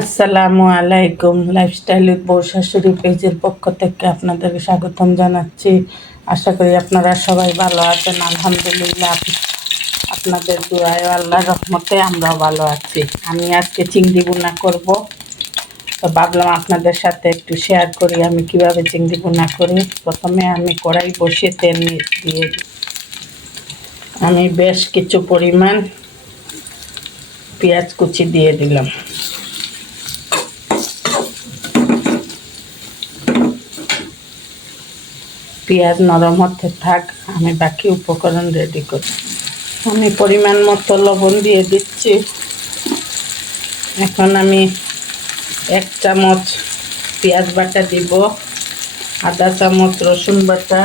আসসালামু আলাইকুম। Lifestyle with বউ শাশুড়ি পেজের পক্ষ থেকে আপনাদেরকে স্বাগতম জানাচ্ছি। আশা করি আপনারা সবাই ভালো আছেন। আলহামদুলিল্লাহ, আপনাদের দুআয় আল্লাহর রহমতে আমরাও ভালো আছি। আমি আজকে চিংড়ি ভুনা করব, তো ভাবলাম আপনাদের সাথে একটু শেয়ার করি আমি কিভাবে চিংড়ি ভুনা করি। প্রথমে আমি কড়াই বসিয়ে তেল দিয়ে আমি বেশ কিছু পরিমাণ পেঁয়াজ কুচি দিয়ে দিলাম। পেঁয়াজ নরম হতে থাক, আমি বাকি উপকরণ রেডি করি। আমি পরিমাণ মতো লবণ দিয়ে দিচ্ছি। এখন আমি 1 চামচ পেঁয়াজ বাটা দিব, আধা চামচ রসুন বাটা,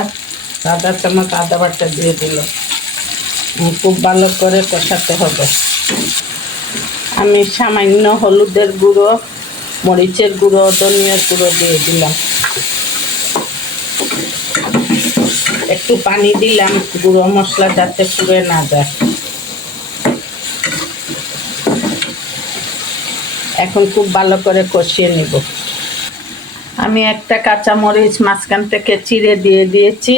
আধা চামচ আদা বাটা দিয়ে দিলাম। খুব ভালো করে কষাতে হবে। আমি সামান্য হলুদের গুঁড়ো, মরিচের গুঁড়ো, ধনিয়ার গুঁড়ো দিয়ে দিলাম। একটু পানি দিলাম গুঁড়ো মশলা যাতে পুড়ে না যায়। এখন খুব ভালো করে কষিয়ে নিব। আমি একটা কাঁচামরিচ মাঝখান থেকে চিড়ে দিয়ে দিয়েছি।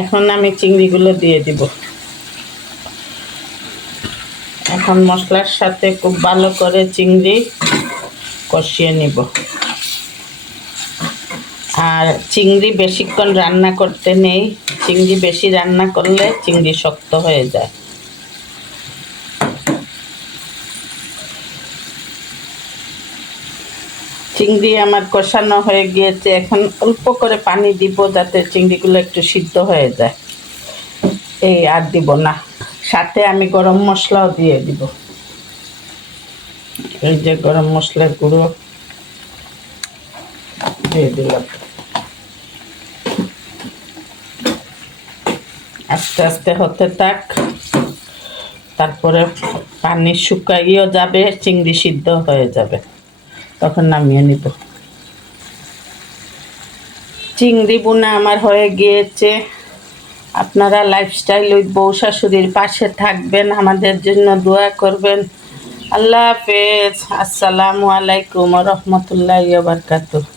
এখন আমি চিংড়িগুলো দিয়ে দিব। এখন মশলার সাথে খুব ভালো করে চিংড়ি কষিয়ে নিব। আর চিংড়ি বেশিক্ষণ রান্না করতে নেই, চিংড়ি বেশি রান্না করলে চিংড়ি শক্ত হয়ে যায়। চিংড়ি আমার কষানো হয়ে গিয়েছে। এখন অল্প করে পানি দিব যাতে চিংড়িগুলো একটু সিদ্ধ হয়ে যায়। এই আর দিব না, সাথে আমি গরম মশলাও দিয়ে দিব। এই যে গরম মশলার গুঁড়ো দিয়ে দিলাম। আস্তে আস্তে হতে থাক, তারপরে পানি শুকাইও যাবে, চিংড়ি সিদ্ধ হয়ে যাবে, তখন নামিয়ে নিব। চিংড়ি ভুনা আমার হয়ে গিয়েছে। আপনারা লাইফস্টাইল উইথ বউ শাশুড়ির পাশে থাকবেন, আমাদের জন্য দোয়া করবেন। আল্লাহ হাফেজ। আসসালামু আলাইকুম ওয়া রাহমাতুল্লাহি ওয়া বারাকাতুহু।